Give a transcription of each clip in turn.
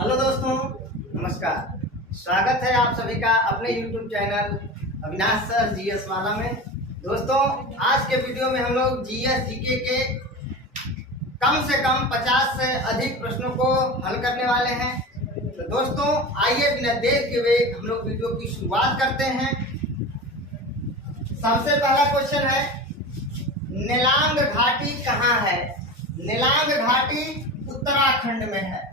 Hello दोस्तों, नमस्कार। स्वागत है आप सभी का अपने YouTube channel Avinash sir GS वाला में। दोस्तों, आज के वीडियो में हम लोग जीएस जीके के कम से कम 50 से अधिक प्रश्नों को हल करने वाले हैं। तो दोस्तों, आइए बिना देर के हुए हम लोग वीडियो की शुरुआत करते हैं। सबसे पहला क्वेश्चन है, नेलांग घाटी कहाँ है? नेलांग घाटी उत्तराखंड में है।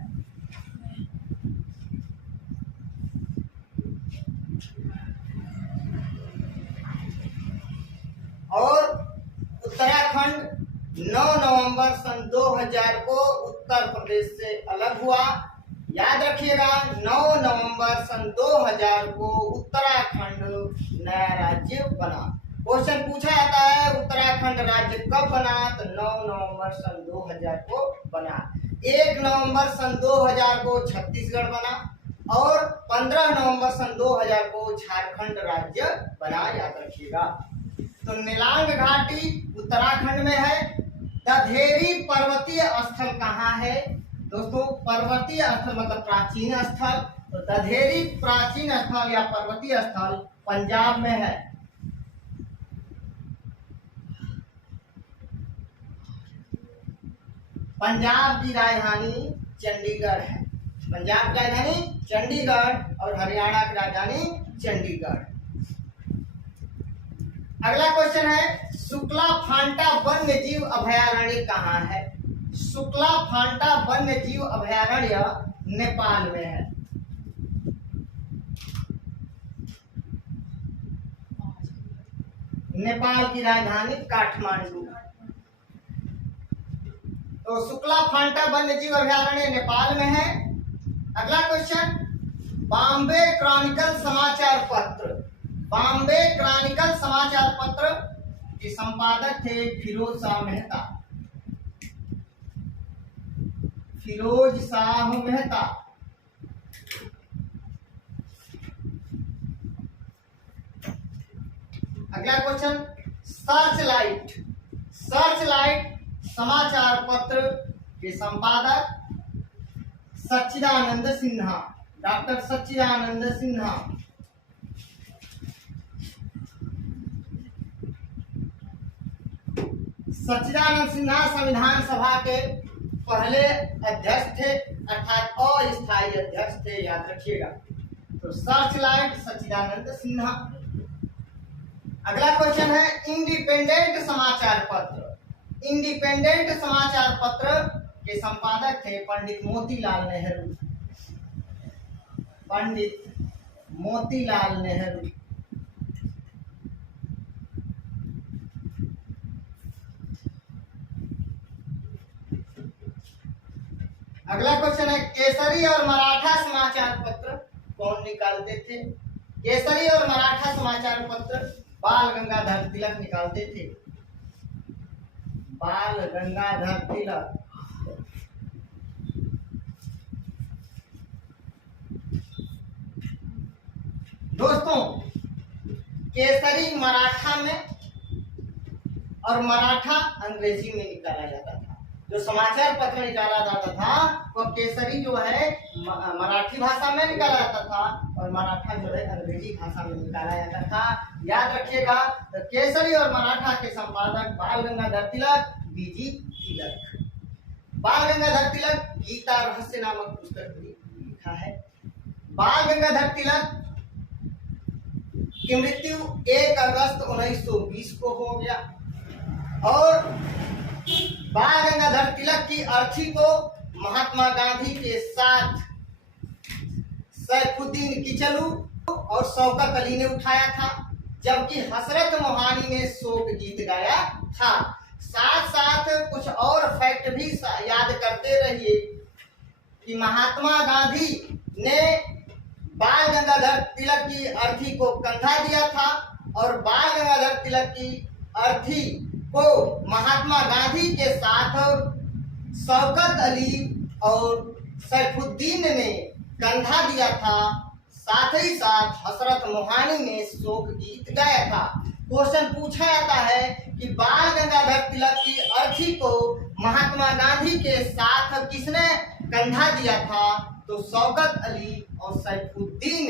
और उत्तराखंड 9 नवंबर सन 2000 को उत्तर प्रदेश से अलग हुआ। याद रखिएगा, 9 नवंबर सन 2000 को उत्तराखंड नया राज्य बना। क्वेश्चन पूछा जाता है उत्तराखंड राज्य कब बना? तो 9 नवंबर सन 2000 को बना। 1 नवंबर सन 2000 को छत्तीसगढ़ बना और 15 नवंबर सन 2000 को झारखंड राज्य बना। याद रखिएगा। तो नेलांग घाटी उत्तराखंड में है। दधेरी पर्वतीय स्थल कहाँ है? दोस्तों, पर्वतीय स्थल मतलब प्राचीन स्थल। तो दधेरी प्राचीन स्थल या पर्वतीय स्थल पंजाब में है। पंजाब की राजधानी चंडीगढ़ है। पंजाब की राजधानी चंडीगढ़ और हरियाणा की राजधानी चंडीगढ़। अगला क्वेश्चन है, शुक्ला फांटा वन्य जीव अभयारण्य कहाँ है? शुक्ला फांटा वन्य जीव अभयारण्य नेपाल में है। नेपाल की राजधानी काठमांडू। तो शुक्ला फांटा वन्य जीव अभयारण्य नेपाल में है। अगला क्वेश्चन, बॉम्बे क्रॉनिकल समाचार पत्र। बॉम्बे क्रॉनिकल समाचार पत्र के संपादक थे फिरोज शाह मेहता। फिरोज शाह मेहता। अगला क्वेश्चन, सर्चलाइट। सर्चलाइट समाचार पत्र के संपादक सच्चिदानंद सिन्हा, डॉक्टर सच्चिदानंद सिन्हा। सच्चिदानंद सिन्हा संविधान सभा के पहले अध्यक्ष थे, अर्थात अस्थायी अध्यक्ष थे। याद रखिएगा। तो सर्चलाइट सच्चिदानंद सिन्हा। अगला क्वेश्चन है, इंडिपेंडेंट समाचार पत्र। इंडिपेंडेंट समाचार पत्र के संपादक थे पंडित मोतीलाल नेहरू। पंडित मोतीलाल नेहरू। अगला क्वेश्चन है, केसरी और मराठा समाचार पत्र कौन निकालते थे? केसरी और मराठा समाचार पत्र बाल गंगाधर तिलक निकालते थे। बाल गंगाधर तिलक। दोस्तों, केसरी मराठा में और मराठा अंग्रेजी में निकाला जाता था। जो समाचार पत्र निकाला जाता था वो केसरी जो है मराठी भाषा में निकाला जाता था और मराठा जो है अंग्रेजी भाषा में निकाला जाता था। याद रखिएगा। तो केसरी और मराठा के संपादक बाल गंगाधर तिलक, बीजी तिलक। बाल गंगाधर तिलक गीता रहस्य नामक पुस्तक लिखा है। बाल गंगाधर तिलक की मृत्यु 1 अगस्त 1920 को हो गया और बाल गंगाधर तिलक की अर्थी को महात्मा गांधी के साथ सैफुद्दीन किचलू और शौकत अली ने उठाया था, जबकि हसरत मोहानी ने शोक गीत गाया था। साथ साथ कुछ और फैक्ट भी याद करते रहिए कि महात्मा गांधी ने बाल गंगाधर तिलक की अर्थी को कंधा दिया था और बाल गंगाधर तिलक की अर्थी को महात्मा गांधी के साथ शौकत अली और सैफुद्दीन ने कंधा दिया था। साथ ही साथ हसरत मोहानी ने शोक गीत गाया था। क्वेश्चन पूछा जाता है कि बाल गंगाधर तिलक की अर्थी को महात्मा गांधी के साथ किसने कंधा दिया था? तो शौकत अली और सैफुद्दीन।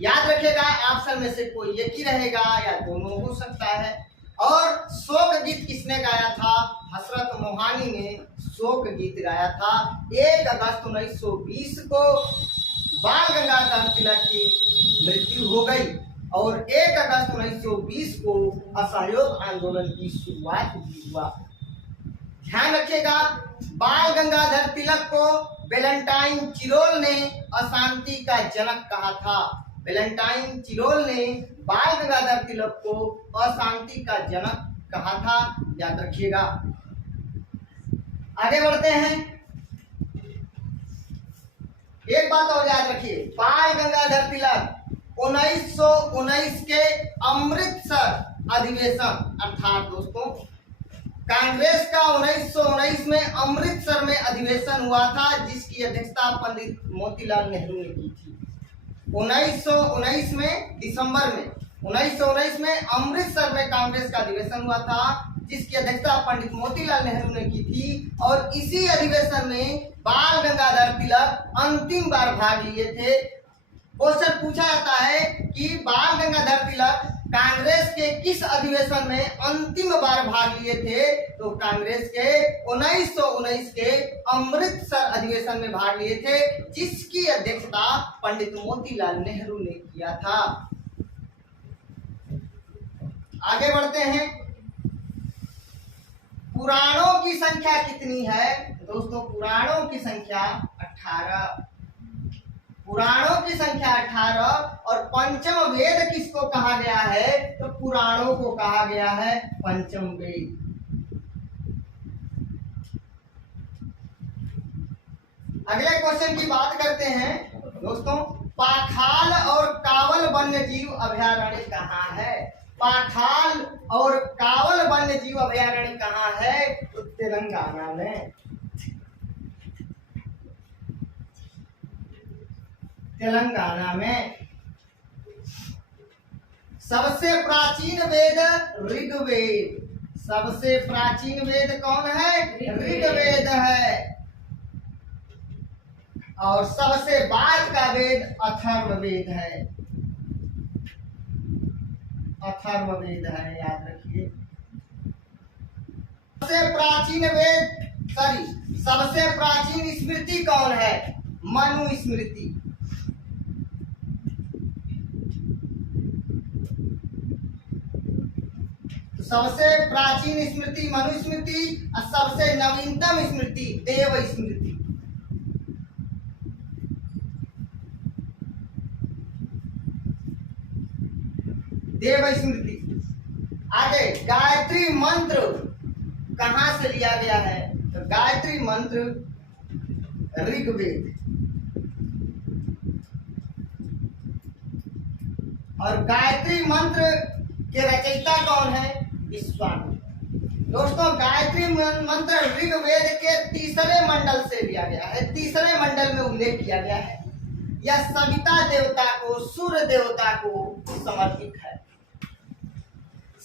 याद रखिएगा, ऑप्शन में से कोई एक ही रहेगा या दोनों हो सकता है। और शोक गीत किसने गाया था? हसरत मोहानी ने शोक गीत गाया था। 1 अगस्त 1920 को बाल गंगाधर तिलक की मृत्यु हो गई और 1 अगस्त 1920 को असहयोग आंदोलन की शुरुआत हुआ। ध्यान रखिएगा, बाल गंगाधर तिलक को वेलेंटाइन चिरोल ने अशांति का जनक कहा था। वेलेंटाइन चिरोल ने बाल गंगाधर तिलक को अशांति का जनक कहा था, याद रखिएगा। आगे बढ़ते हैं। एक बात और याद रखिए, बाल गंगाधर तिलक 1919 के अमृतसर अधिवेशन, अर्थात दोस्तों कांग्रेस का 1919 में अमृतसर में अधिवेशन हुआ था, जिसकी अध्यक्षता पंडित मोतीलाल नेहरू ने की थी। 1919 में दिसंबर में 1919 में अमृतसर में कांग्रेस का अधिवेशन हुआ था, जिसकी अध्यक्षता पंडित मोतीलाल नेहरू ने की थी। और इसी अधिवेशन में बाल गंगाधर तिलक अंतिम बार भाग लिए थे। क्वेश्चन पूछा जाता है कि बाल गंगाधर तिलक कांग्रेस के किस अधिवेशन में अंतिम बार भाग लिए थे? तो कांग्रेस के 1919 के अमृतसर अधिवेशन में भाग लिए थे, जिसकी अध्यक्षता पंडित मोतीलाल नेहरू ने किया था। आगे बढ़ते हैं। पुराणों की संख्या कितनी है? दोस्तों पुराणों की संख्या 18। पुराणों की संख्या 18 और पंचम वेद किसको कहा गया है? तो पुराणों को कहा गया है पंचम वेद। अगले क्वेश्चन की बात करते हैं दोस्तों। पाखाल और कावल वन्य जीव अभयारण्य कहाँ है? पाखाल और कावल वन्य जीव अभयारण्य कहाँ है? तो तेलंगाना में। तेलंगाना में। सबसे प्राचीन वेद ऋग्वेद। सबसे प्राचीन वेद कौन है? ऋग्वेद है। और सबसे बाद का वेद अथर्ववेद है। अथर्ववेद है, याद रखिए। सबसे प्राचीन वेद सबसे प्राचीन स्मृति कौन है? मनुस्मृति। सबसे प्राचीन स्मृति मनुस्मृति और सबसे नवीनतम स्मृति देव स्मृति। देव स्मृति। आगे गायत्री मंत्र कहां से लिया गया है? तो गायत्री मंत्र ऋग्वेद। और गायत्री मंत्र के रचयिता कौन है? विश्वामित्र। दोस्तों गायत्री मंत्र ऋग्वेद के तीसरे मंडल से लिया गया है। तीसरे मंडल में उल्लेख किया गया है। यह सविता देवता को, सूर्य देवता को समर्पित है।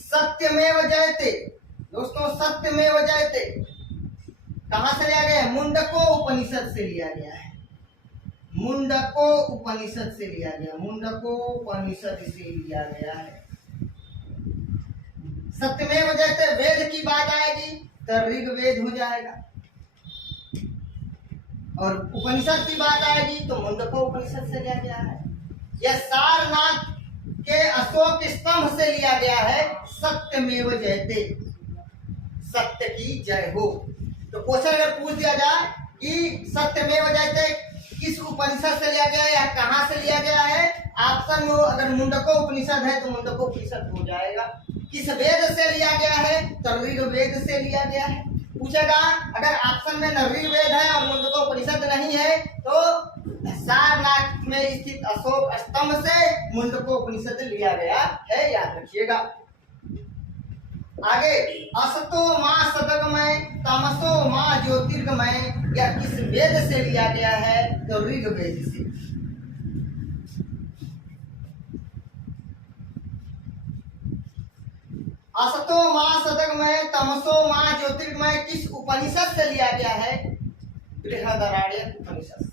सत्यमेव जयते। दोस्तों सत्यमेव जयते कहां से लिया गया है? मुंडको उपनिषद से लिया गया है। मुंडको उपनिषद से लिया गया। मुंडको उपनिषद से लिया गया है। सत्यमेव जयते वेद की बात आएगी तो ऋग्वेद हो जाएगा, और उपनिषद की बात आएगी तो मुंडको उपनिषद से लिया गया है। यह सारनाथ के अशोक स्तंभ से लिया गया है। सत्यमेव जयते, सत्य की जय हो। तो क्वेश्चन अगर पूछ दिया जाए कि सत्यमेव जयते किस उपनिषद से लिया गया है या कहां से लिया गया है, ऑप्शन में अगर मुंडको उपनिषद है तो मुंडको उपनिषद हो जाएगा। किस वेद से लिया गया है? तो ऋग्वेद से लिया गया है। पूछेगा अगर ऑप्शन में न ऋग्वेद है और मुंडको उपनिषद नहीं है तो सारनाथ में स्थित अशोक स्तंभ से मुंडको उपनिषद लिया गया है, याद रखिएगा। आगे असतो मां सदगमय तमसो मां ज्योतिर्गमय, यह किस वेद से लिया गया है? तो ऋग्वेद से। असतो मां सदगमय तमसो मां ज्योतिर्गमय किस उपनिषद से लिया गया है? बृहदारण्यक उपनिषद से।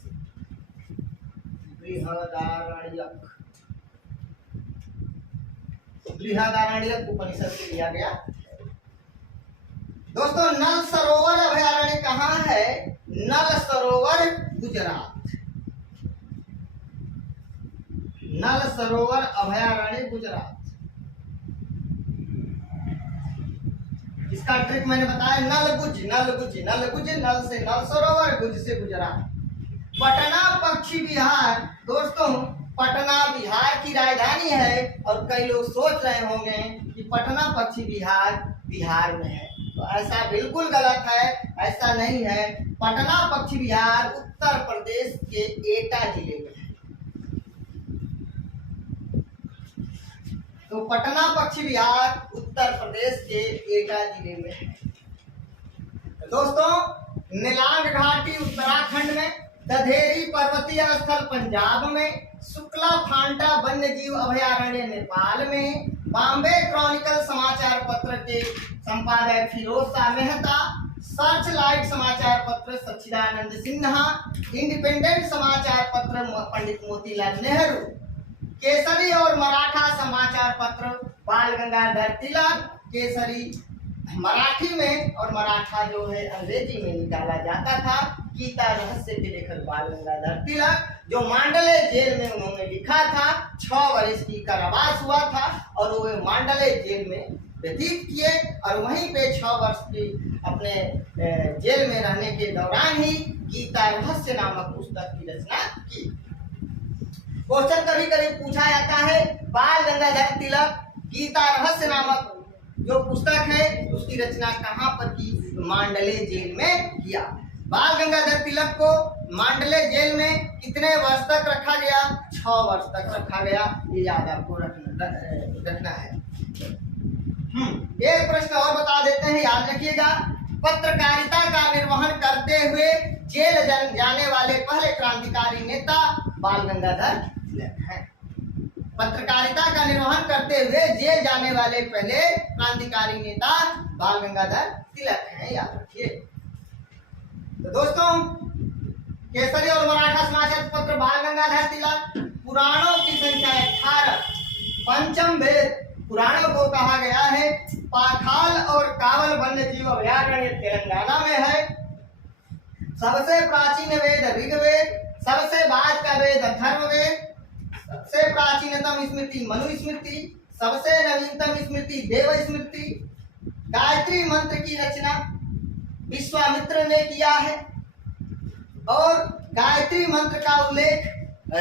बृहदारण्यक, बृहदारण्यक उपनिषद से लिया गया। दोस्तों नल सरोवर अभयारण्य कहाँ है? नल सरोवर गुजरात, नल सरोवर अभयारण्य गुजरात। इसका ट्रिक मैंने बताया, नल गुज, नल गुज, नल गुज, नल से नल सरोवर, गुज से गुजरात। पटना पक्षी विहार, दोस्तों पटना बिहार की राजधानी है और कई लोग सोच रहे होंगे कि पटना पक्षी विहार बिहार में है, तो ऐसा बिल्कुल गलत है, ऐसा नहीं है। पटना पक्षी विहार उत्तर प्रदेश के एटा जिले में है। तो पटना पक्षी विहार उत्तर प्रदेश के एटा जिले में है। दोस्तों नीलांग घाटी उत्तराखंड में, दधेरी पर्वतीय स्थल पंजाब में, शुक्ला फांटा वन्य जीव अभयारण्य नेपाल में, बॉम्बे क्रॉनिकल समाचार पत्र के संपादक फिरोज शाह मेहता, सर्च लाइट समाचार पत्र सच्चिदानंद सिन्हा, इंडिपेंडेंट समाचार पत्र पंडित मोतीलाल नेहरू, केसरी और मराठा समाचार पत्र बाल गंगाधर तिलक। केसरी मराठी में और मराठा जो है अंग्रेजी में निकाला जाता था। गीता रहस्य के लेखक बाल गंगाधर तिलक, जो मांडले जेल में उन्होंने लिखा था, 6 वर्ष की कारावास हुआ था और वो मांडले जेल में व्यतीत किए और वहीं पे 6 वर्ष की अपने जेल में रहने के दौरान ही गीता रहस्य नामक पुस्तक की रचना की। क्वेश्चन कभी कभी पूछा जाता है, बाल गंगाधर तिलक गीता रहस्य नामक जो पुस्तक है उसकी रचना कहाँ पर की? मांडले जेल में किया। बाल गंगाधर तिलक को मांडले जेल में कितने वर्ष तक रखा गया? 6 वर्ष तक रखा गया। ये याद आपको रखना है। एक प्रश्न और बता देते हैं, याद रखिएगा। पत्रकारिता का निर्वहन करते हुए जेल जाने वाले पहले क्रांतिकारी नेता बाल गंगाधर तिलक हैं। पत्रकारिता का निर्वहन करते हुए जेल जाने वाले पहले क्रांतिकारी नेता बाल गंगाधर तिलक हैं, याद रखिए। तो दोस्तों केसरी और मराठा समाचार पत्र बाल गंगाधर तिलक, पुराणों की संख्या 18, पंचम वेद पुराणों को कहा गया है। पाखाल और कावल वन्य जीव अभयारण्य तेलंगाना में है। सबसे प्राचीन वेद ऋग्वेद, सबसे बाद का वेद अथर्ववेद, सबसे प्राचीनतम स्मृति मनु स्मृति, सबसे नवीनतम स्मृति देव स्मृति। गायत्री मंत्र की रचना विश्वामित्र ने किया है और गायत्री मंत्र का उल्लेख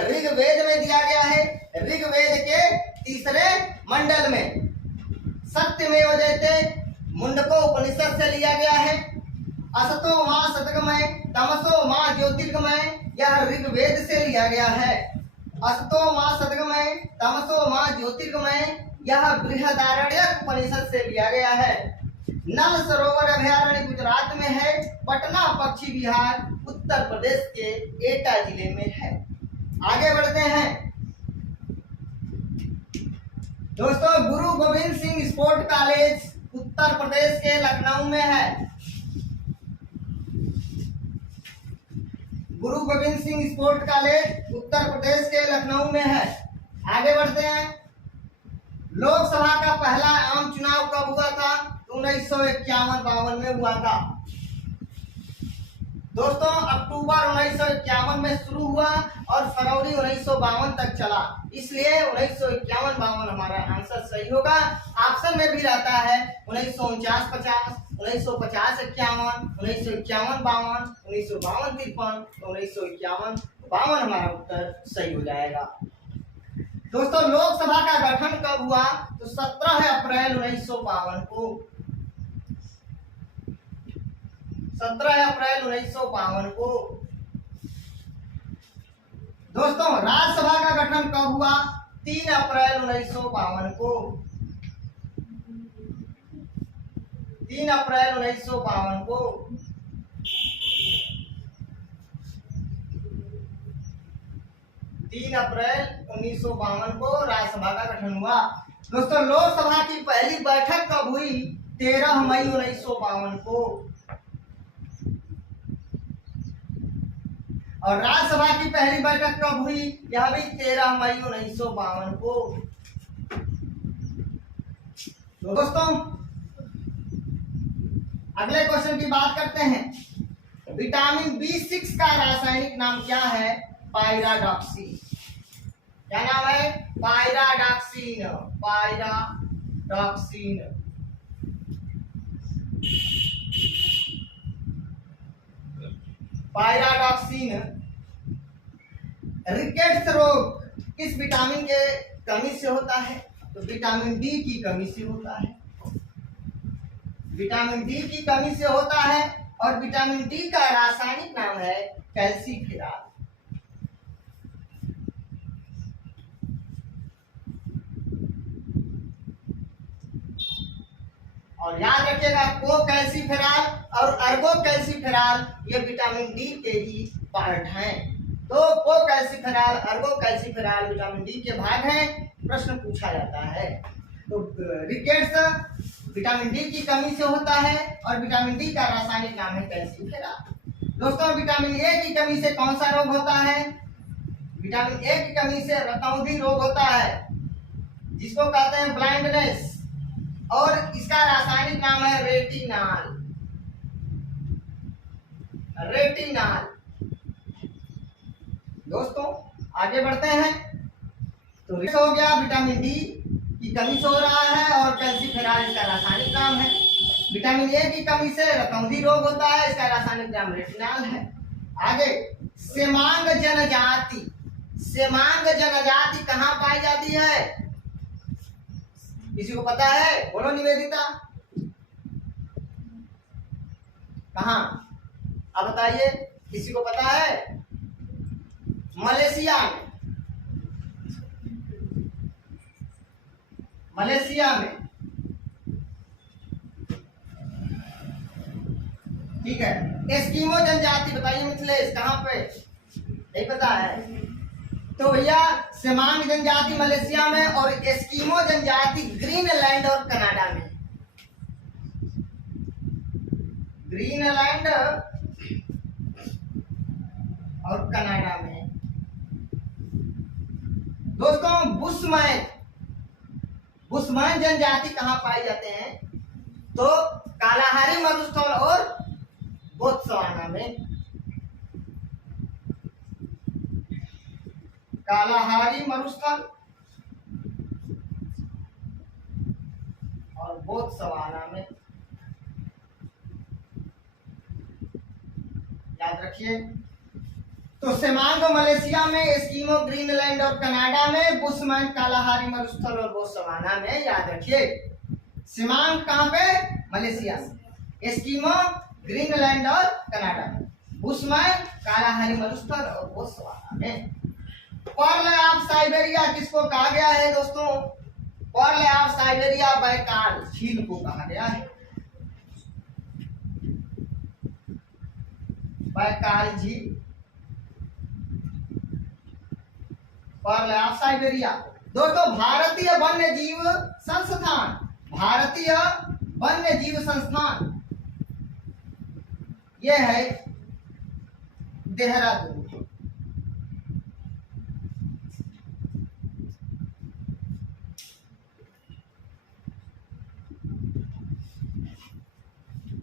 ऋग्वेद में दिया गया है। ऋग्वेद के 3 मंडल में सत्यमेव जयते मुंडको उपनिषद से लिया गया है। असतो मां सतगमय तमसो मां ज्योतिर्गमय, यह ऋग्वेद से लिया गया है। असतो मां सतगमय तमसो मां ज्योतिर्गमय, यह बृहदारण्यक उपनिषद से लिया गया है। नल सरोवर अभयारण्य गुजरात में है। पटना पक्षी विहार उत्तर प्रदेश के एटा जिले में है। आगे बढ़ते हैं दोस्तों। गुरु गोविंद सिंह स्पोर्ट कॉलेज उत्तर प्रदेश के लखनऊ में है। गुरु गोविंद सिंह स्पोर्ट कॉलेज उत्तर प्रदेश के लखनऊ में है। आगे बढ़ते हैं। लोकसभा का पहला आम चुनाव कब हुआ था? 1951-52 में हुआ था। दोस्तों अक्टूबर 1951 में शुरू हुआ और फरवरी 1952 तक चला, इसलिए 1951-52 हमारा आंसर सही होगा। ऑप्शन में भी रहता है 1949-50, 1950-51, 1951-52, 1952-53, 1951-52 हमारा उत्तर सही हो जाएगा। दोस्तों लोकसभा का गठन कब हुआ? तो 17 अप्रैल 1952 को। 17 अप्रैल 1952 को। दोस्तों राज्यसभा का गठन कब हुआ? 3 अप्रैल 1952 को। 3 अप्रैल 1952 को। 3 अप्रैल 1952 को राज्यसभा का गठन हुआ। दोस्तों लोकसभा की पहली बैठक कब हुई? 13 मई 1952 को। और राज्यसभा की पहली बैठक कब हुई? यह भी 13 मई 1952 को। तो दोस्तों अगले क्वेश्चन की बात करते हैं। विटामिन B6 का रासायनिक नाम क्या है? पायराडॉक्सिन। क्या नाम है? पायराडॉक्सिन। पायराडॉक्सिन। पायराडॉक्सिन। रिकेट्स रोग किस विटामिन के कमी से होता है? तो विटामिन डी की कमी से होता है। विटामिन डी की कमी से होता है और विटामिन डी का रासायनिक नाम है कैल्सीफेरॉल। और याद रखिएगा को कैल्सीफेरॉल और अर्गो कैल्सीफेरॉल ये विटामिन डी के ही पार्ट हैं। तो को calciferol Ergo calciferol vitamin D के भाग हैं। प्रश्न पूछा जाता है। तो रिकेट्स विटामिन डी की कमी से होता है और विटामिन डी का रासायनिक नाम है कैल्सीफेरॉल। दोस्तों विटामिन ए की कमी से कौन सा रोग होता है? विटामिन ए की कमी से रतौंधी रोग होता है, जिसको कहते हैं ब्लाइंडनेस, और इसका रासायनिक नाम है रेटिनॉल। रेटिनॉल। दोस्तों आगे बढ़ते हैं। तो हो गया विटामिन डी की कमी से हो रहा है और कैल्सीफेरॉल इसका रासायनिक नाम है। विटामिन ए की कमी से रतौंधी रोग होता है, इसका रासायनिक नाम रेटिनॉल है। आगे सेमांग जनजाति। सेमांग जनजाति कहाँ पाई जाती है? किसी को पता है? बोलो निवेदिता, कहाँ? अब बताइए, किसी को पता है? मलेशिया में। मलेशिया में, ठीक है। एस्किमो जनजाति बताइए मिथिलेश, कहाँ पे? नहीं पता है? तो भैया सेमांग जनजाति मलेशिया में और एस्किमो जनजाति ग्रीनलैंड और कनाडा में। ग्रीनलैंड और कनाडा में। दोस्तों बुशमैन, बुशमैन जनजाति कहाँ पाए जाते हैं? तो कालाहारी मरुस्थल और बोत्सवाना में। कालाहारी मरुस्थल और बोत्सवाना में। याद रखिए। तो सेमांग मलेशिया में, एस्किमो ग्रीनलैंड और कनाडा में, बुशमैन कालाहारी मरुस्थल और बोत्सवाना में। याद रखिए। सेमांग कहाँ पे? मलेशिया में। एस्किमो ग्रीनलैंड और कनाडा में। बुशमैन कालाहारी मरुस्थल और बोत्सवाना में। पर्ल ऑफ साइबेरिया किसको कहा गया है दोस्तों? पर्ल ऑफ साइबेरिया बैकाल झील को कहा गया है। बैकाल झील, पर्ल ऑफ साइबेरिया। दोस्तों भारतीय वन्य जीव संस्थान, भारतीय वन्य जीव संस्थान यह है देहरादून।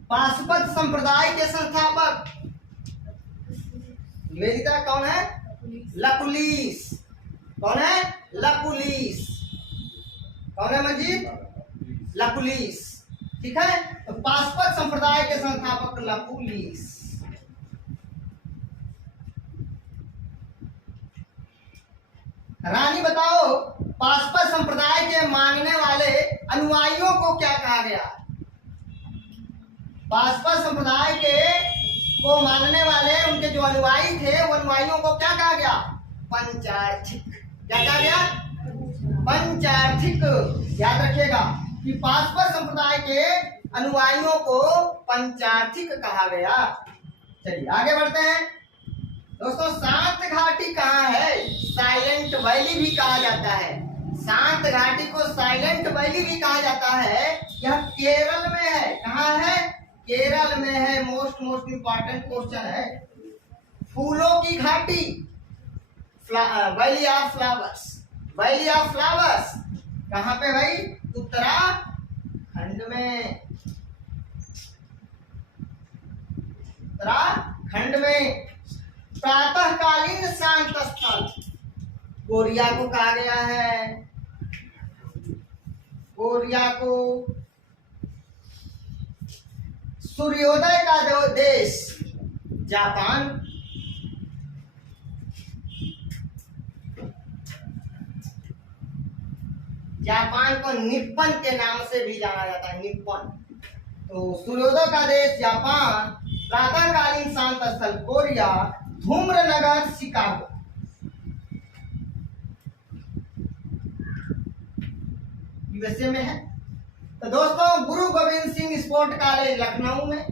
पाशुपत संप्रदाय के संस्थापक निवेदिता कौन है? लकुलिस। कौन है? लकुलिस। कौन है मंजीत? लकुलिस। ठीक है। तो पाशुपत संप्रदाय के संस्थापक लकुलिस। रानी बताओ, पाशुपत संप्रदाय के मानने वाले अनुयायियों को क्या कहा गया? पाशुपत संप्रदाय के को मानने वाले उनके जो अनुयायी थे, वो अनुयायियों को क्या कहा गया? पंचार्थिक। क्या कहा गया? पंचार्थिक। याद रखिएगा कि पाशुपत संप्रदाय के अनुयायियों को पंचार्थिक कहा गया। चलिए आगे बढ़ते हैं। दोस्तों शांत घाटी कहाँ है? साइलेंट वैली भी कहा जाता है। शांत घाटी को साइलेंट वैली भी कहा जाता है। यह केरल में है। कहाँ है? केरल में है। मोस्ट इंपॉर्टेंट क्वेश्चन है। फूलों की घाटी, valley of flowers. Valley of flowers कहाँ पे भाई? उत्तराखंड में। उत्तराखंड में। प्रातःकालीन शांत स्थल कोरिया को कहा गया है। कोरिया को सूर्योदय का देश जापान। जापान को निप्पन के नाम से भी जाना जाता है, निप्पन। तो सूर्योदय का देश जापान, प्रातःकालीन शांत स्थल कोरिया, धूम्र नगर शिकागो। यूएसए में है। तो दोस्तों, गुरु गोविंद सिंह स्पोर्ट कॉलेज लखनऊ में।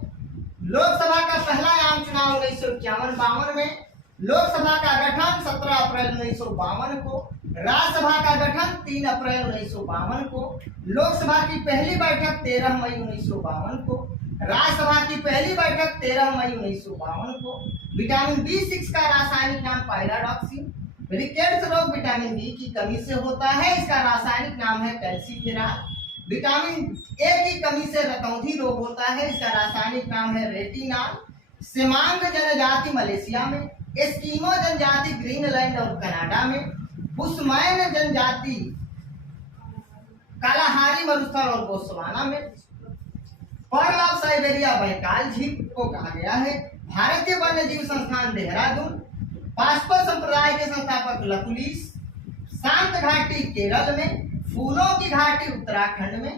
लोकसभा का पहला आम चुनाव 1951-52 में। लोकसभा का गठन 17 अप्रैल 1952 को। राज्यसभा का गठन 3 अप्रैल 1952 को। लोकसभा की पहली बैठक 13 मई 1952 को। राज्यसभा की पहली बैठक 13 मई 1952 को। विटामिन B6 का रासायनिक नाम पायराडॉक्सिन। रिकेट्स रोग विटामिन डी की कमी से होता है, इसका रासायनिक नाम है कैल्सीफेरॉल। विटामिन ए की कमी से रतौंधी रोग होता है, इसका रासायनिक नाम है रेटिनॉल। सेमांग जनजाति मलेशिया में। एस्किमो जनजाति ग्रीनलैंड और कनाडा में। बुशमैन जनजाति कालाहारी मरुस्थल और बोत्सवाना में। पर्ल ऑफ साइबेरिया बैकाल झील को कहा गया है। भारतीय वन्य जीव संस्थान देहरादून। पासपा संप्रदाय के संस्थापक लकुलिस। शांत घाटी केरल में। फूलों की घाटी उत्तराखंड में।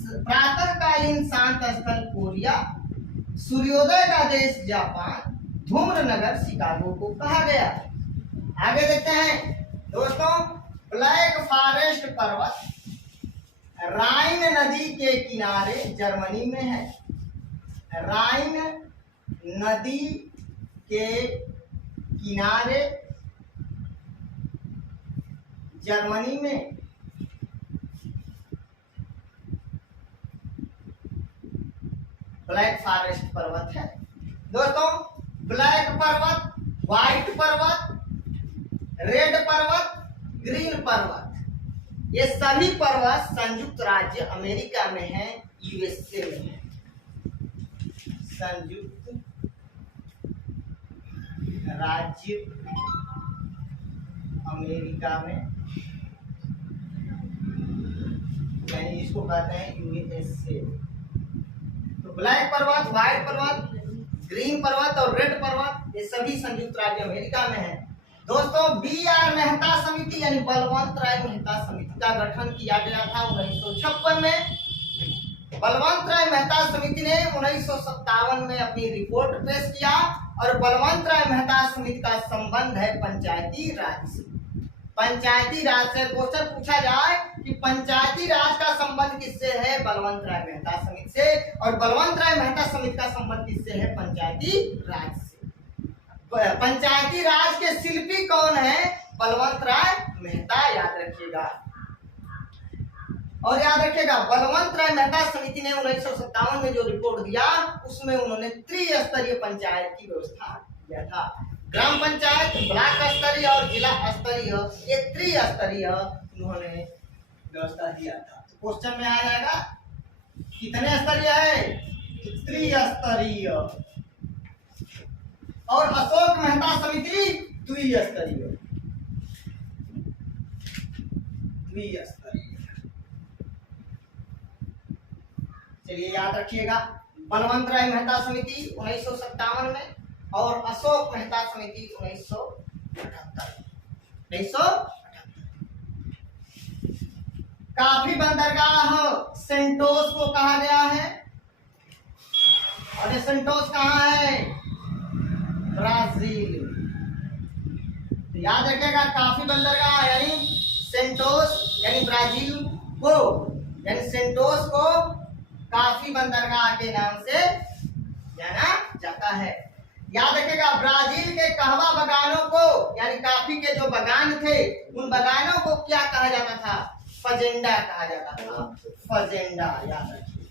प्रातःकालीन शांत स्थल कोरिया। सूर्योदय का देश जापान। धूम्र नगर शिकागो को कहा गया। आगे देखते हैं दोस्तों, ब्लैक फॉरेस्ट पर्वत राइन नदी के किनारे जर्मनी में है। राइन नदी के किनारे जर्मनी में। ब्लैक फॉरेस्ट पर्वत है। दोस्तों, ब्लैक पर्वत, व्हाइट पर्वत, रेड पर्वत, ग्रीन पर्वत, ये सभी पर्वत संयुक्त राज्य अमेरिका में है, यूएसए में है। संयुक्त राज्य अमेरिका में, यानी इसको कहते हैं यूएसए। तो ब्लैक पर्वत, व्हाइट पर्वत, ग्रीन पर्वत और रेड पर्वत, ये सभी संयुक्त राज्य अमेरिका में है। दोस्तों, B.R. मेहता समिति यानी बलवंत राय मेहता समिति का गठन किया गया था 1956 में। बलवंत राय मेहता समिति ने 1957 में अपनी रिपोर्ट पेश किया और बलवंत राय मेहता समिति का संबंध है पंचायती राज से। पंचायती राज से क्वेश्चन पूछा जाए कि पंचायती राज का संबंध किससे है? बलवंत राय मेहता समिति से। और बलवंत राय मेहता समिति का संबंध किससे है? पंचायती राज से। पंचायती राज के शिल्पी कौन है? बलवंत राय मेहता, याद रखिएगा। और याद रखिएगा, बलवंत राय मेहता समिति ने 1957 में जो रिपोर्ट दिया उसमें उन्होंने त्रिस्तरीय पंचायत की व्यवस्था किया था। ग्राम पंचायत, ब्लॉक स्तरीय और जिला स्तरीय, ये त्रिस्तरीय उन्होंने व्यवस्था दिया था। तो क्वेश्चन में आ जाएगा कितने स्तरीय है? त्रिस्तरीय। और अशोक मेहता समिति द्विस्तरीय। चलिए याद रखिएगा, बलवंत राय मेहता समिति 1957 में और अशोक मेहता समिति 1978। काफी बंदरगाह सेंटोस को कहा गया है। और ये सेंटोस कहाँ है? ब्राजील। तो याद रखिएगा, काफी बंदरगाह यानी सेंटोस यानी ब्राजील को, यानी सेंटोस को काफी बंदरगाह के नाम से जाना जाता है। याद रखिएगा, ब्राजील के कहवा बगानों को यानी कॉफी के जो बगान थे उन बगानों को क्या कहा जाता था? फजेंडा कहा जाता था। फजेंडा, याद रखिए,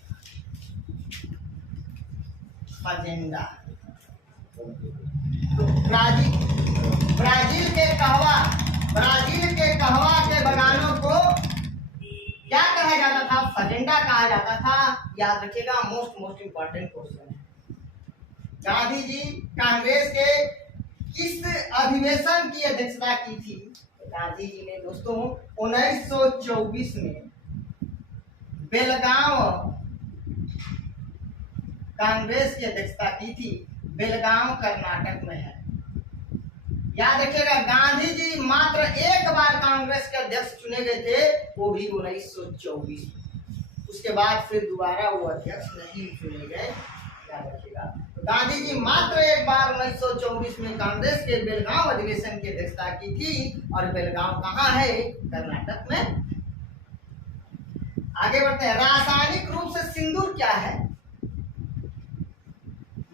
फजेंडा। तो ब्राजील के कहवा के बगानों को क्या कहा जाता था? फजेंडा कहा जाता था। याद रखिएगा, मोस्ट इंपॉर्टेंट क्वेश्चन है। गांधी जी कांग्रेस के किस अधिवेशन की अध्यक्षता की थी? गांधी जी ने दोस्तों 1924 में बेलगांव कांग्रेस की अध्यक्षता की थी। बेलगांव कर्नाटक में है। याद रखिएगा, गांधी जी मात्र एक बार कांग्रेस के अध्यक्ष चुने गए थे, वो भी 1924 में। उसके बाद फिर दोबारा वो अध्यक्ष नहीं चुने गए। याद रखिएगा, तो गांधी जी मात्र एक बार 1924 में कांग्रेस के बेलगांव अधिवेशन की अध्यक्षता की थी। और बेलगांव कहाँ है? कर्नाटक में। आगे बढ़ते हैं। रासायनिक रूप से सिंदूर क्या है?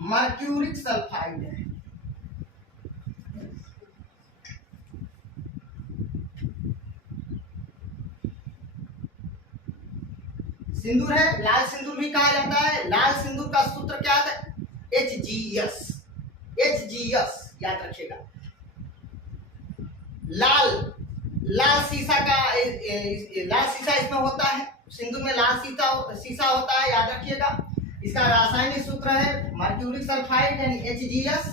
मर्क्यूरिक सल्फाइड है। सिंदूर है। लाल सिंदूर भी कहा जाता है। लाल सिंदूर का सूत्र क्या है? HGS। याद रखिएगा। लाल शीशा इसमें होता है। सिंदूर में लाल शीशा होता है। याद रखिएगा। इसका रासायनिक सूत्र है मर्क्यूरिक सल्फाइड यानी HGS।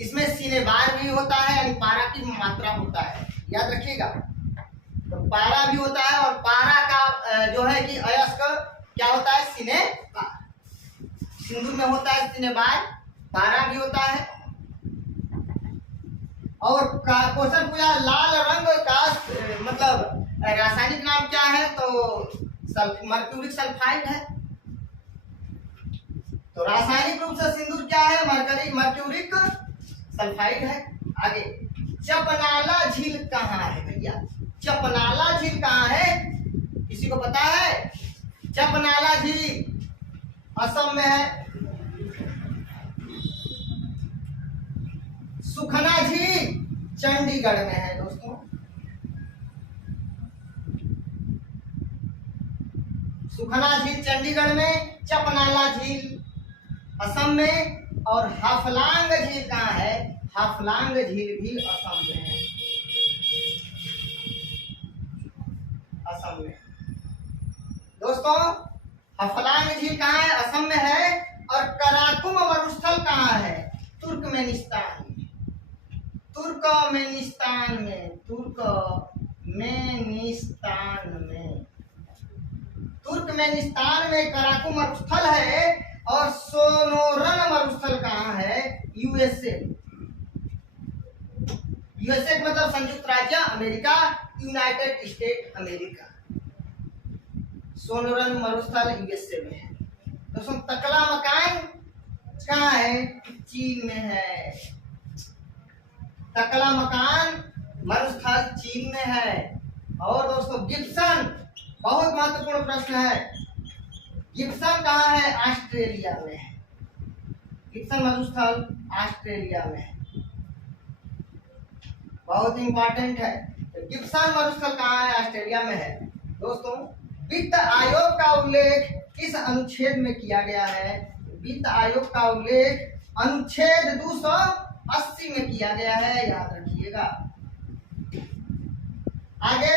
इसमें सिनेबार भी होता है यानी पारा की मात्रा होता है। याद रखिएगा, तो पारा भी होता है और पारा का जो है कि अयस्क क्या होता है? सिनेबार। सिंदूर में होता है सिनेबार, पारा भी होता है। और क्वेश्चन पूछा लाल रंग का मतलब रासायनिक नाम क्या है? तो मर्क्यूरिक सल्फाइड है। तो रासायनिक रूप से सिंदूर क्या है? मर्क्यूरिक सल्फाइड है। आगे, चपनाला झील कहाँ है भैया? चपनाला झील कहाँ है? किसी को पता है? चपनाला झील असम में है। सुखना झील चंडीगढ़ में है दोस्तों। सुखना झील चंडीगढ़ में, चपनाला झील असम में। और हाफलांग झील कहाँ है? हाफलांग झील भी असम में है। असम में दोस्तों हाफलांग झील कहाँ है? असम में है। और कराकुम मरुस्थल कहाँ है? तुर्कमेनिस्तान में। तुर्कमेनिस्तान में कराकुम मरुस्थल है। और सोनोरन मरुस्थल कहाँ है? USA। USA मतलब संयुक्त राज्य America, United state America. Sonoran मरुस्थल USA में है। दोस्तों तकलामकान कहाँ है? चीन में है। तकलामकान मरुस्थल चीन में है। और दोस्तों गिब्सन, बहुत महत्वपूर्ण प्रश्न है। गिब्सन कहाँ है? ऑस्ट्रेलिया में है। गिब्सन मरुस्थल ऑस्ट्रेलिया में है। बहुत इंपॉर्टेंट है। तो गिब्सन मरुस्थल कहाँ है? ऑस्ट्रेलिया में है। दोस्तों वित्त आयोग का उल्लेख किस अनुच्छेद में किया गया है? वित्त आयोग का उल्लेख अनुच्छेद 280 में किया गया है। याद रखिएगा। आगे,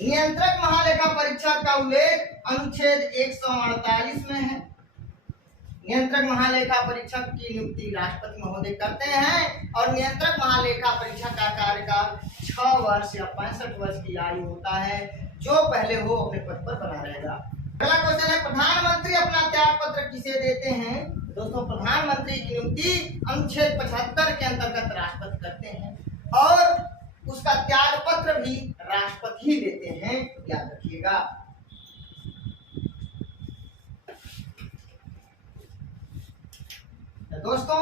नियंत्रक महालेखा परीक्षक का उल्लेख अनुच्छेद 148 में है। नियंत्रक महालेखा परीक्षक की नियुक्ति राष्ट्रपति महोदय करते हैं। और नियंत्रक महालेखा परीक्षक का कार्यकाल 6 वर्ष या 65 वर्ष की आयु होता है। जो पहले हो अपने पद पर बना रहेगा। अगला क्वेश्चन है, प्रधानमंत्री अपना त्याग पत्र किसे देते हैं? दोस्तों प्रधानमंत्री की नियुक्ति अनुच्छेद 75 के अंतर्गत राष्ट्रपति करते हैं। और उसका त्याग पत्र भी राष्ट्रपति ही देते हैं। याद रखिएगा। दोस्तों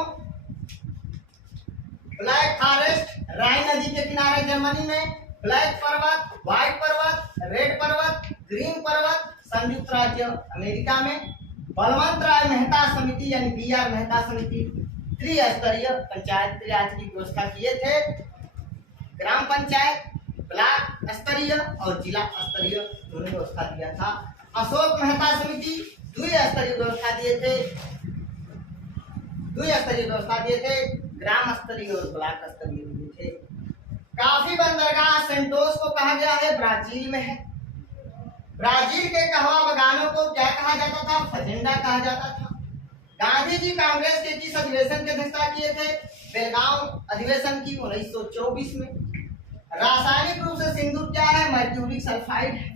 ब्लैक फॉरेस्ट राइन नदी के किनारे जर्मनी में, ब्लैक पर्वत, व्हाइट पर्वत, रेड पर्वत, ग्रीन पर्वत संयुक्त राज्य अमेरिका में। बलवंत राय मेहता समिति यानी BR मेहता समिति त्रिस्तरीय पंचायत राज की व्यवस्था किए थे। ग्राम पंचायत, ब्लॉक स्तरीय और जिला स्तरीय दोनों व्यवस्था दिया था। अशोक मेहता समिति द्विस्तरीय व्यवस्था दिए थे। ग्राम स्तरीय और ब्लॉक स्तरीय हुए थे। काफी बंदरगाह सेंटोस को कहा गया है ब्राजील में है। ब्राजील के कहवा बगानों को क्या कहा जाता था? फजेंडा कहा जाता था। गांधी जी कांग्रेस के किस अधिवेशन की अध्यक्षता किए थे? बेलगांव अधिवेशन की 1924 में। रासायनिक रूप से सिंदूर क्या है? मर्क्यूरिक सल्फाइड है।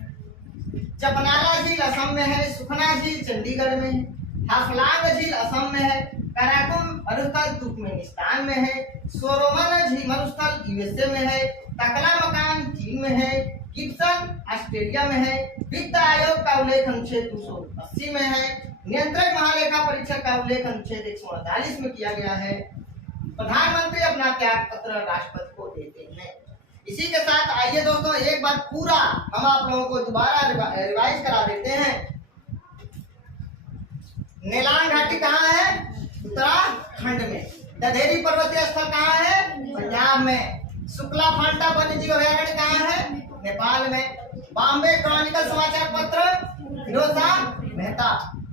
चपनाला झील असम में है। सुखना झील चंडीगढ़ में है। हाफलांग झील असम में है। कराकुम मरुस्थल तुर्कमेनिस्तान में है। सोरोमन झील मरुस्थल यूएसए में है। टकला मकान चीन में है। गिब्सन ऑस्ट्रेलिया में है। वित्त आयोग का उल्लेख अनुच्छेद 280 में है। नियंत्रक महालेखा परीक्षक का उल्लेख अनुच्छेद 148 में किया गया है। प्रधानमंत्री अपना त्याग पत्र राष्ट्रपति को देते हैं। इसी के साथ आइए दोस्तों एक बार पूरा हम आप लोगों को दोबारा रिवाइज करा देते हैं। नेलांग घाटी कहाँ है? उत्तराखंड में। दधेरी पर्वतीय स्थल कहाँ है? पंजाब में। शुक्ला फांटा वन्यजीव अभयारण्य कहाँ है? नेपाल में। बॉम्बे क्रॉनिकल समाचार पत्र फिरोज मेहता।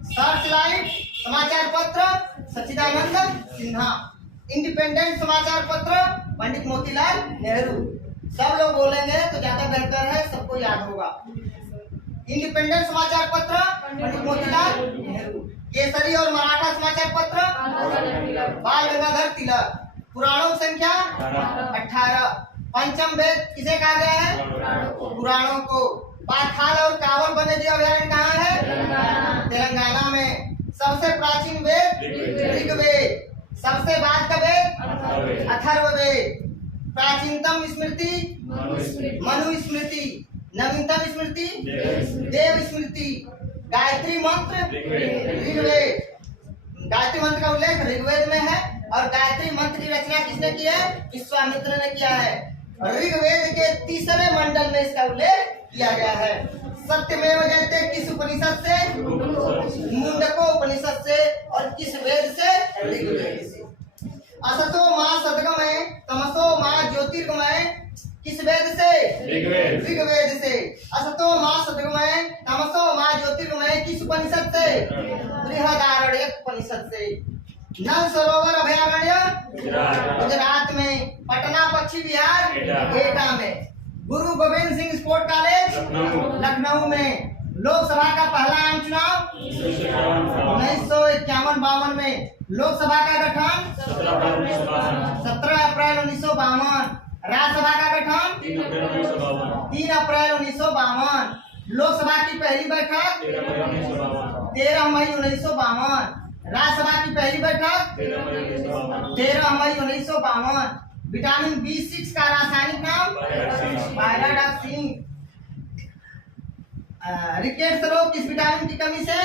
सर्चलाइट समाचार पत्र सच्चिदानंद सिन्हा। इंडिपेंडेंट समाचार पत्र पंडित मोतीलाल नेहरू। सब लोग बोलेंगे तो ज्यादा बेहतर है, सबको याद होगा। इंडिपेंडेंट समाचार पत्र पंडित मोतीलाल नेहरू। केसरी और मराठा समाचार पत्र बाल गंगाधर तिलक। पुराणों की संख्या 18। पंचम वेद किसे कहा गया है? पुराणों को। पाखाल और कावल वन्यजीव अभयारण्य कहाँ है? तेलंगाना में। सबसे प्राचीन वेद ऋग्वेद। सबसे बाद का वेद अथर्ववेद। प्राचीनतम स्मृति मनुस्मृति। नवीनतम स्मृति देव स्मृति। गायत्री मंत्र ऋग्वेद। गायत्री मंत्र का उल्लेख ऋग्वेद में है और गायत्री मंत्र की रचना किसने की है? विश्वामित्र ने किया है। ऋग्वेद के तीसरे मंडल में इसका उल्लेख किया गया है। सत्यमेव जयते किस उपनिषद से? मुंडको उपनिषद से। और किस वेद से? ऋग्वेद से। असतो मां सद्गमय तमसो मां ज्योतिर्गमय किस वेद से? ऋग्वेद से। असतो मां सद्गमय तमसो मां ज्योतिर्गमय किस उपनिषद से? बृहदारण्यक उपनिषद से। नल सरोवर अभयारण्य गुजरात में। पटना पश्चिम बिहार एटा में। गुरु गोविंद सिंह स्पोर्ट कॉलेज लखनऊ में। लोकसभा का पहला आम चुनाव 1951-52 में। लोकसभा का गठन 17 अप्रैल 1952। राज्यसभा का गठन 3 अप्रैल 1952। लोकसभा की पहली बैठक 13 मई 1952। राज्यसभा की पहली बैठक 13 मई 1952। विटामिन B6 का रासायनिक नाम पायराडॉक्सिन। रिकेट्स रोग किस विटामिन की कमी से?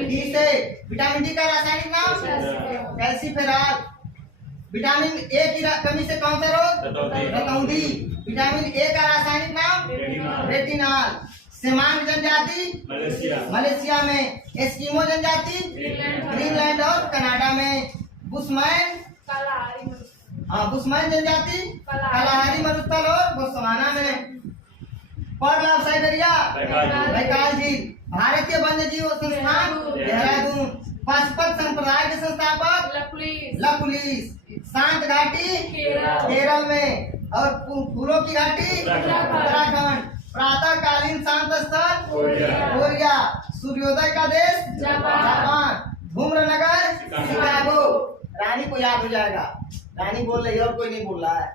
डी से। विटामिन डी का रासायनिक नाम कैल्सीफेरॉल। विटामिन ए की कमी से कौन सा रोग? रतौंधी। विटामिन ए का रासायनिक नाम रेटिनॉल। सेमांग जनजाति मलेशिया में। एस्किमो जनजाति ग्रीनलैंड और कनाडा में। बुशमैन बुशमैन जनजाति कालाहारी मरुस्थल और बोत्सवाना में। पर्ल ऑफ साइबेरिया बैकाल झील। भारतीय वन्य जीव संस्थान देहरादून। पाशुपत संप्रदाय के संस्थापक लकुलिस। शांत घाटी केरल में और फूलों की घाटी उत्तराखंड। प्रातःकालीन शांत स्थल कोरिया। सूर्योदय का देश जापान। धूम्र नगर शिकागो। रानी को याद हो जाएगा। रानी बोल रही है और कोई नहीं बोल रहा है।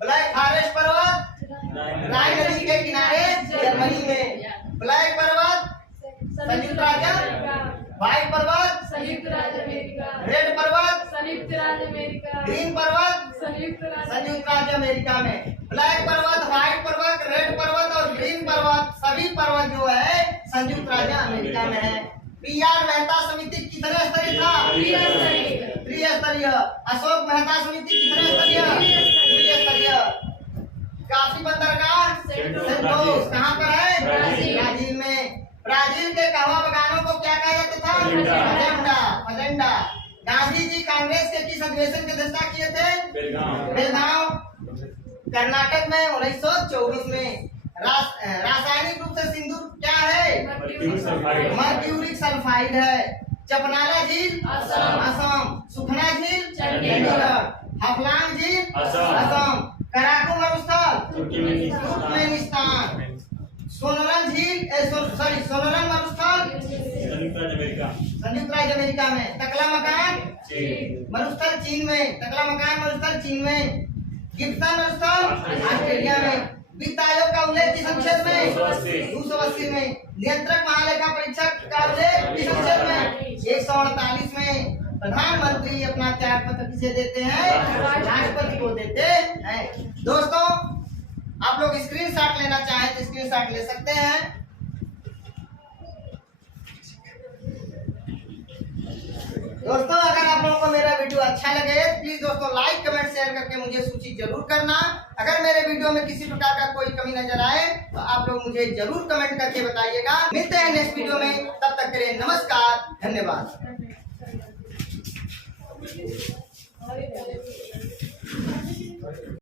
ब्लैक फॉरेस्ट पर्वत राइन नदी के किनारे जर्मनी में। ब्लैक पर्वत संयुक्त राज्य। व्हाइट पर्वत संयुक्त राज्य अमेरिका। रेड पर्वत संयुक्त राज्य अमेरिका। ग्रीन पर्वत संयुक्त राज्य अमेरिका में। ब्लैक पर्वत, व्हाइट पर्वत, रेड पर्वत और ग्रीन पर्वत सभी पर्वत जो है संयुक्त राज्य अमेरिका में है। PR मेहता समिति कितने स्तरीय था? त्रिस्तरीय। अशोक मेहता समिति कितने स्तरीय? त्रिस्तरीय। काफी बंदरगाह सेंटोस कहाँ पर है? ब्राजील में। ब्राजील के कहवा बगानों को क्या कहा जाता था? फजेंडा। गांधी जी कांग्रेस के किस अधिवेशन की अध्यक्षता किए थे? बेलगांव कर्नाटक में 1924 में। रासायनिक रूप से सिंदूर क्या है? मर्क्यूरिक सल्फाइड है। चपनाला झील असम। असम, सुखना झील चंडीगढ़। हाफलांग झील असम। असम, कराकू मरुस्थल तुर्कमेनिस्तान। तुर्कमेनिस्तान, सोनरन झील सोनरन मरुस्थल संयुक्त राज्य अमेरिका। संयुक्त राज्य अमेरिका में, तकला मकान चीन। मरुस्थल चीन में, तकला मकान मरुस्थल चीन में, गिब्सन मरुस्थल ऑस्ट्रेलिया में, वित्त आयोग का उल्लेख किस अनुच्छेद में 280 में, नियंत्रक महालेखा परीक्षक का उल्लेख किस अनुच्छेद में 148 में, प्रधानमंत्री अपना त्याग पत्र किसे देते हैं राष्ट्रपति को देते हैं। दोस्तों आप लोग स्क्रीनशॉट लेना चाहें तो स्क्रीनशॉट ले सकते हैं। दोस्तों अगर आप लोगों को मेरा वीडियो अच्छा लगे प्लीज दोस्तों लाइक कमेंट शेयर करके मुझे सूचित जरूर करना। अगर मेरे वीडियो में किसी प्रकार का कोई कमी नजर आए तो आप लोग मुझे जरूर कमेंट करके बताइएगा। मिलते हैं नेक्स्ट वीडियो में, तब तक के लिए नमस्कार, धन्यवाद।